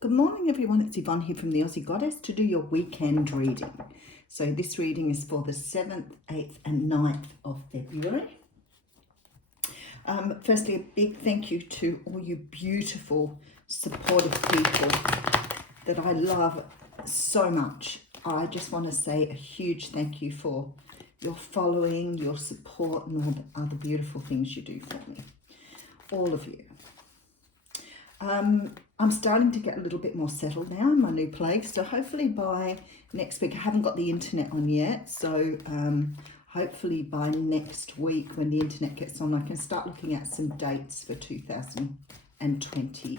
Good morning, everyone. It's Yvonne here from the Aussie Goddess to do your weekend reading. So this reading is for the 7th, 8th and 9th of February. Firstly, a big thank you to all you beautiful, supportive people that I love so much. I just want to say a huge thank you for your following, your support and all the other beautiful things you do for me. All of you. I'm starting to get a little bit more settled now in my new place. So hopefully by next week, I haven't got the internet on yet. So hopefully by next week when the internet gets on, I can start looking at some dates for 2020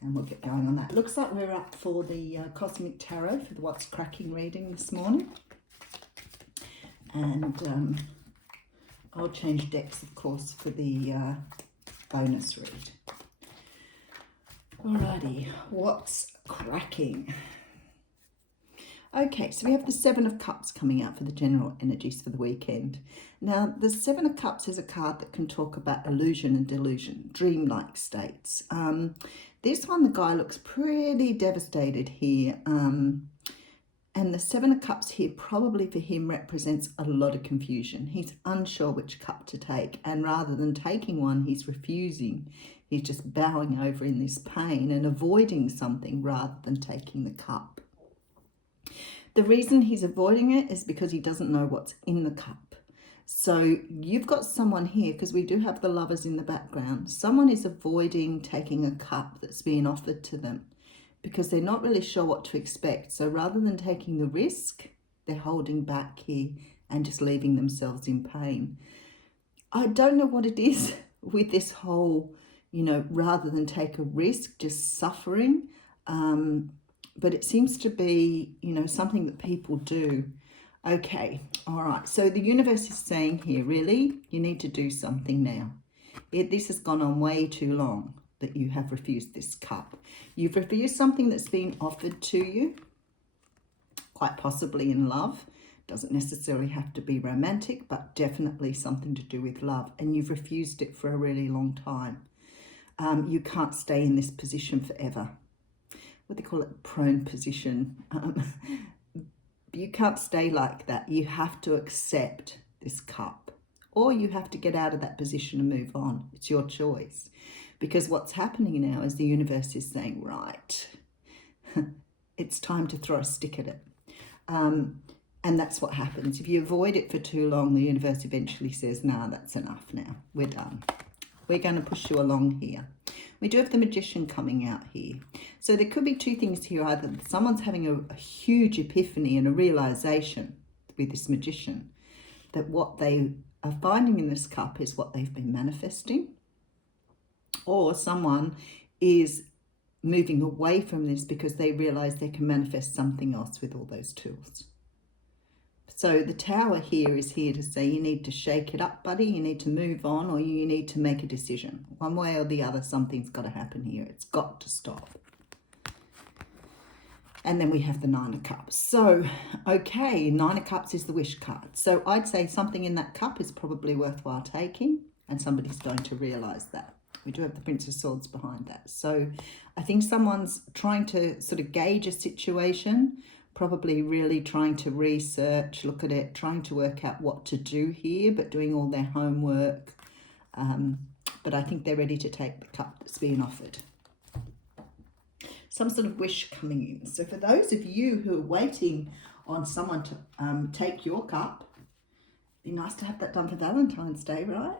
and we'll get going on that. Looks like we're up for the Cosmic Tarot for the What's Cracking reading this morning. And I'll change decks, of course, for the bonus read. Alrighty, what's cracking? Okay, so we have the Seven of Cups coming out for the general energies for the weekend. Now, the Seven of Cups is a card that can talk about illusion and delusion, dreamlike states. This one, the guy looks pretty devastated here. And the Seven of Cups here probably for him represents a lot of confusion. He's unsure which cup to take, and rather than taking one, he's refusing. He's just bowing over in this pain and avoiding something rather than taking the cup. The reason he's avoiding it is because he doesn't know what's in the cup. So you've got someone here, because we do have the Lovers in the background. Someone is avoiding taking a cup that's being offered to them because they're not really sure what to expect. So rather than taking the risk, they're holding back here and just leaving themselves in pain. I don't know what it is with this whole, rather than take a risk, just suffering. But it seems to be, something that people do. Okay, all right. So the universe is saying here, really, you need to do something now. This has gone on way too long that you have refused this cup. You've refused something that's been offered to you, quite possibly in love. Doesn't necessarily have to be romantic, but definitely something to do with love. And you've refused it for a really long time. You can't stay in this position forever. What they call it, prone position. You can't stay like that. You have to accept this cup, or you have to get out of that position and move on. It's your choice. Because what's happening now is the universe is saying, right, it's time to throw a stick at it. And that's what happens. If you avoid it for too long, the universe eventually says, nah, that's enough now. We're done. We're going to push you along here. We do have the Magician coming out here. So there could be two things here. Either someone's having a huge epiphany and a realization with this Magician that what they are finding in this cup is what they've been manifesting. Or someone is moving away from this because they realize they can manifest something else with all those tools. So the Tower here is here to say you need to shake it up, buddy. You need to move on, or you need to make a decision. One way or the other, something's got to happen here. It's got to stop. And then we have the Nine of Cups. So, okay, Nine of Cups is the wish card. So I'd say something in that cup is probably worthwhile taking, and somebody's going to realize that. We do have the Prince of Swords behind that. So I think someone's trying to sort of gauge a situation, probably really trying to research, look at it, trying to work out what to do here, but doing all their homework. But I think they're ready to take the cup that's being offered. Some sort of wish coming in. So for those of you who are waiting on someone to take your cup, it'd be nice to have that done for Valentine's Day, right?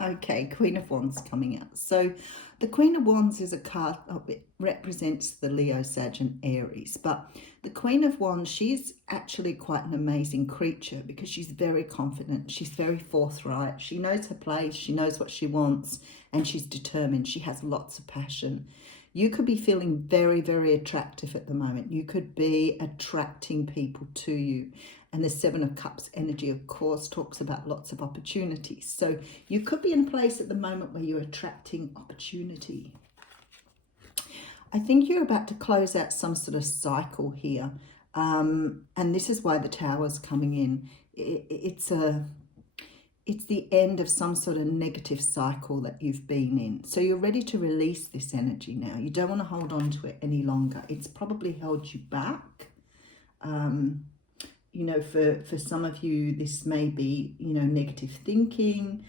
Okay, Queen of Wands coming out. So the Queen of Wands is a card, it represents the Leo, Sag and Aries. But the Queen of Wands, she's actually quite an amazing creature because she's very confident. She's very forthright. She knows her place. She knows what she wants and she's determined. She has lots of passion. You could be feeling very, very attractive at the moment. You could be attracting people to you. And the Seven of Cups energy, of course, talks about lots of opportunities. So you could be in a place at the moment where you're attracting opportunity. I think you're about to close out some sort of cycle here. And this is why the Tower's coming in. It's it's the end of some sort of negative cycle that you've been in. So you're ready to release this energy now. You don't want to hold on to it any longer. It's probably held you back. You know, for some of you, this may be, you know, negative thinking.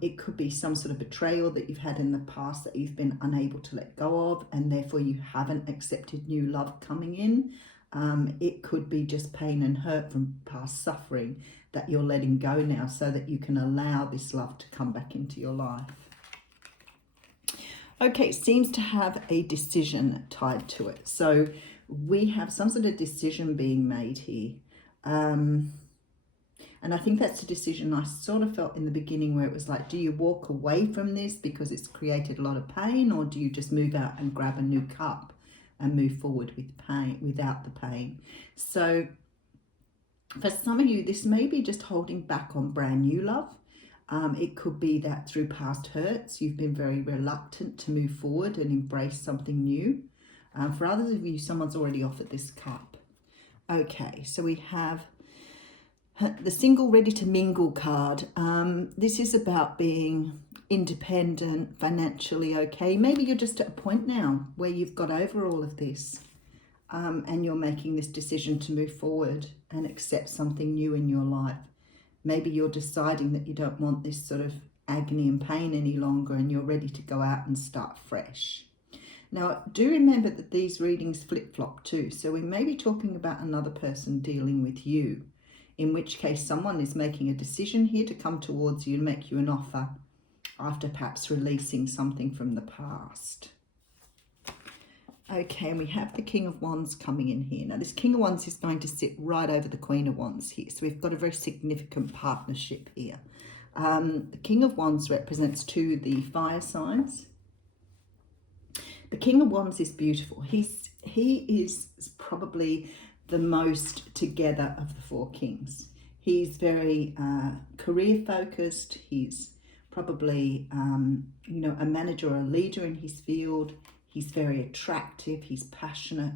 It could be some sort of betrayal that you've had in the past that you've been unable to let go of, and therefore you haven't accepted new love coming in. It could be just pain and hurt from past suffering that you're letting go now so that you can allow this love to come back into your life. Okay, it seems to have a decision tied to it. So we have some sort of decision being made here. And I think that's a decision I sort of felt in the beginning, where it was like, do you walk away from this because it's created a lot of pain, or do you just move out and grab a new cup and move forward with pain, without the pain? So for some of you, this may be just holding back on brand new love. It could be that through past hurts, you've been very reluctant to move forward and embrace something new. For others of you, someone's already offered this cup. Okay, so we have the single ready to mingle card. This is about being independent, financially okay. Maybe you're just at a point now where you've got over all of this, and you're making this decision to move forward and accept something new in your life. Maybe you're deciding that you don't want this sort of agony and pain any longer, and you're ready to go out and start fresh. Now, do remember that these readings flip-flop too. So we may be talking about another person dealing with you, in which case someone is making a decision here to come towards you and make you an offer after perhaps releasing something from the past. Okay, and we have the King of Wands coming in here. Now, this King of Wands is going to sit right over the Queen of Wands here. So we've got a very significant partnership here. The King of Wands represents the fire signs. The King of Wands is beautiful. He is probably the most together of the four kings. He's very career focused. He's probably you know, a manager or a leader in his field. He's very attractive. He's passionate,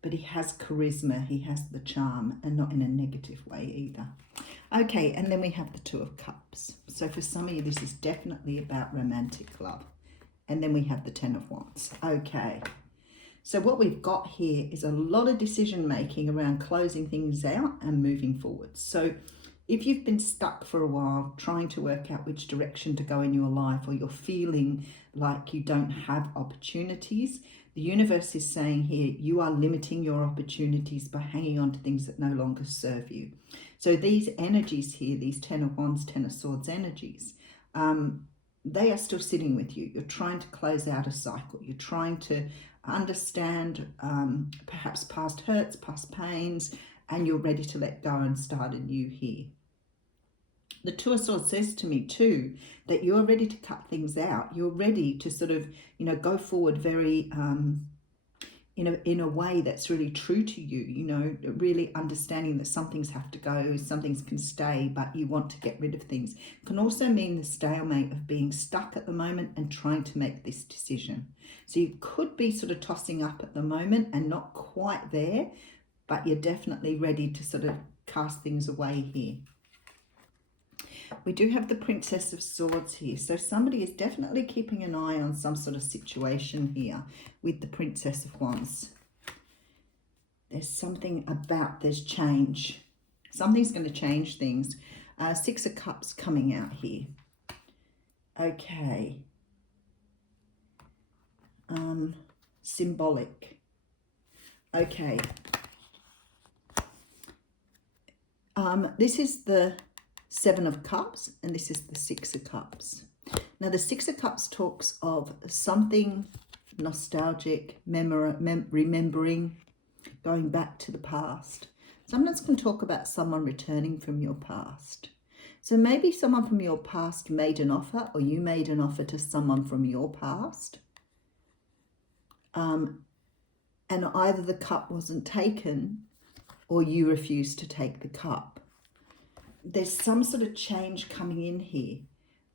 but he has charisma. He has the charm, and not in a negative way either. Okay, and then we have the Two of Cups. So for some of you, this is definitely about romantic love. And then we have the Ten of Wands. Okay. So what we've got here is a lot of decision making around closing things out and moving forward. So if you've been stuck for a while trying to work out which direction to go in your life, or you're feeling like you don't have opportunities, the universe is saying here, you are limiting your opportunities by hanging on to things that no longer serve you. So these energies here, these Ten of Wands, Ten of Swords energies, they are still sitting with you. You're trying to close out a cycle. You're trying to understand perhaps past hurts, past pains, and you're ready to let go and start anew here. The Two of Swords says to me too that you're ready to cut things out. You're ready to sort of, you know, go forward very in a way that's really true to you, you know, really understanding that some things have to go, some things can stay, but you want to get rid of things. It can also mean the stalemate of being stuck at the moment and trying to make this decision. So you could be sort of tossing up at the moment and not quite there, but you're definitely ready to sort of cast things away here. We do have the Princess of Swords here. So somebody is definitely keeping an eye on some sort of situation here with the Princess of Wands. There's something about, there's change. Something's going to change things. Six of Cups coming out here. Okay. Symbolic. Okay. This is the Seven of Cups, and this is the Six of Cups. Now, the Six of Cups talks of something nostalgic, remembering, going back to the past. Sometimes can talk about someone returning from your past. So maybe someone from your past made an offer, or you made an offer to someone from your past. And either the cup wasn't taken, or you refused to take the cup. There's some sort of change coming in here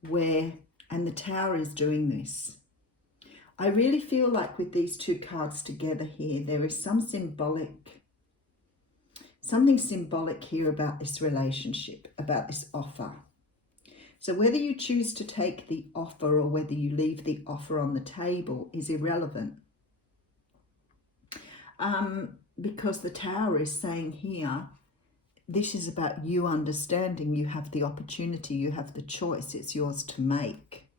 where, and the Tower is doing this. I really feel like with these two cards together here, there is something symbolic here about this relationship, about this offer. So whether you choose to take the offer or whether you leave the offer on the table is irrelevant. Because the Tower is saying here, this is about you understanding you have the opportunity, you have the choice, it's yours to make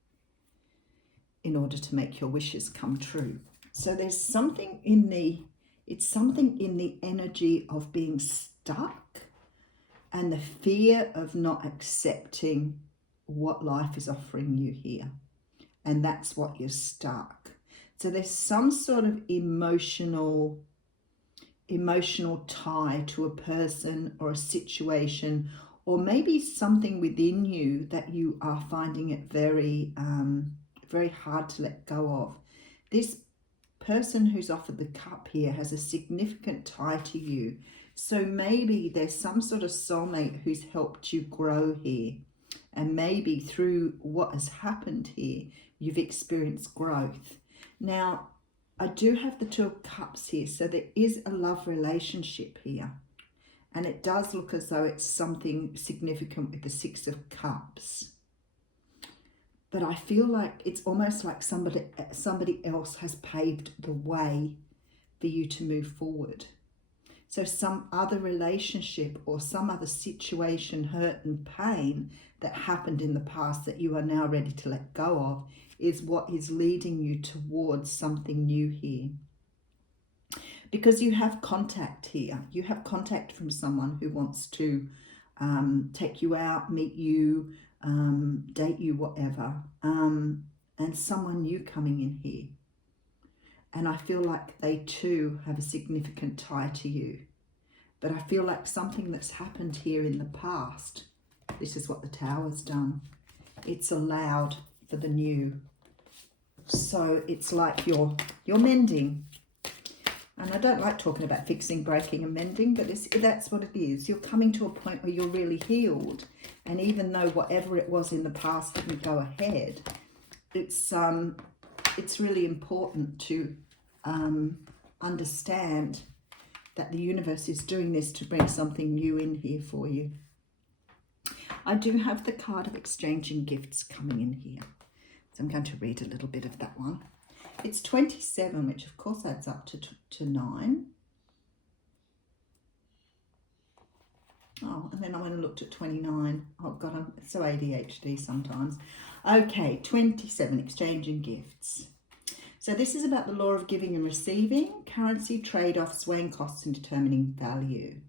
in order to make your wishes come true. So there's something in the, it's something in the energy of being stuck and the fear of not accepting what life is offering you here. And that's what you're stuck. So there's some sort of emotional tie to a person or a situation, or maybe something within you that you are finding it very, very hard to let go of. This person who's offered the cup here has a significant tie to you. So maybe there's some sort of soulmate who's helped you grow here. And maybe through what has happened here, you've experienced growth. Now, I do have the Two of Cups here, so there is a love relationship here. And it does look as though it's something significant with the Six of Cups. But I feel like it's almost like somebody else has paved the way for you to move forward. So some other relationship or some other situation, hurt and pain that happened in the past that you are now ready to let go of is what is leading you towards something new here. Because you have contact here. You have contact from someone who wants to take you out, meet you, date you, whatever. And someone new coming in here. And I feel like they too have a significant tie to you. But I feel like something that's happened here in the past, this is what the Tower's done. It's allowed for the new. So it's like you're mending. And I don't like talking about fixing, breaking and mending, but that's what it is. You're coming to a point where you're really healed. And even though whatever it was in the past didn't go ahead, it's really important to understand that the universe is doing this to bring something new in here for you. I do have the card of exchanging gifts coming in here. So I'm going to read a little bit of that one. It's 27, which of course adds up to 9. Oh, and then I went and looked at 29. Oh God, I'm so ADHD sometimes. Okay, 27, exchanging gifts. So this is about the law of giving and receiving, currency, trade-offs, weighing costs and determining value.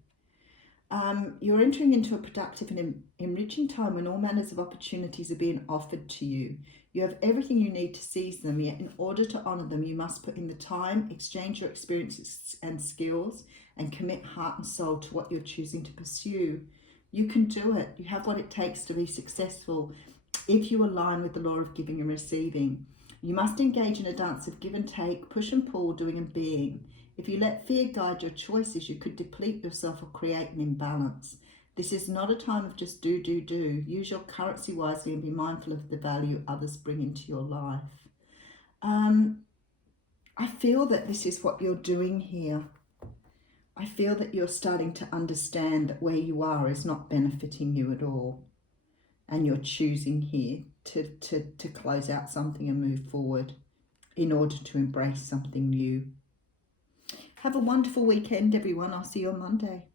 You're entering into a productive and enriching time when all manners of opportunities are being offered to you. You have everything you need to seize them, yet in order to honour them, you must put in the time, exchange your experiences and skills, and commit heart and soul to what you're choosing to pursue. You can do it. You have what it takes to be successful if you align with the law of giving and receiving. You must engage in a dance of give and take, push and pull, doing and being. If you let fear guide your choices, you could deplete yourself or create an imbalance. This is not a time of just do. Use your currency wisely and be mindful of the value others bring into your life. I feel that this is what you're doing here. I feel that you're starting to understand that where you are is not benefiting you at all. And you're choosing here to close out something and move forward in order to embrace something new. Have a wonderful weekend, everyone. I'll see you on Monday.